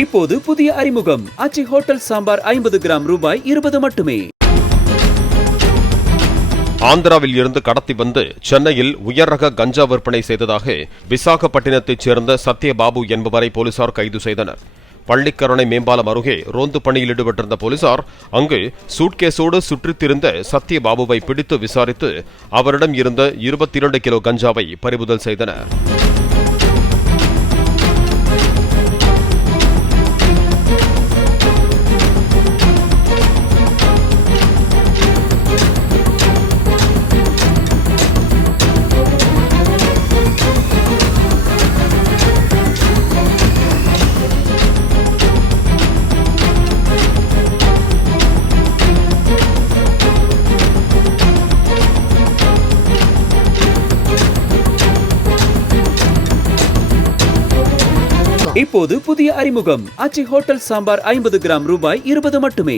இப்போது புதிய அறிமுகம் ஆச்சி ஹோட்டல் சாம்பார் 50 கிராம் ரூபாய் 20 மட்டுமே. ஆந்திராவில் இருந்து கடத்தி வந்து சென்னையில் உயர் ரக கஞ்சா விற்பனை செய்ததாக விசாகப்பட்டினத்தைச் சேர்ந்த சத்யபாபு என்பவரை போலீசார் கைது செய்தனர். பள்ளிக்கரணை மேம்பாலம் அருகே ரோந்து பணியில் ஈடுபட்டிருந்த போலீசார் அங்கு சூட்கேஸோடு சுற்றித்திருந்த சத்யபாபுவை பிடித்து விசாரித்து அவரிடம் இருந்த 22 கிலோ கஞ்சாவை பறிமுதல் செய்தனர். இப்போது புதிய அறிமுகம் ஆச்சி ஹோட்டல் சாம்பார் 50 கிராம் ரூபாய் 20 மட்டுமே.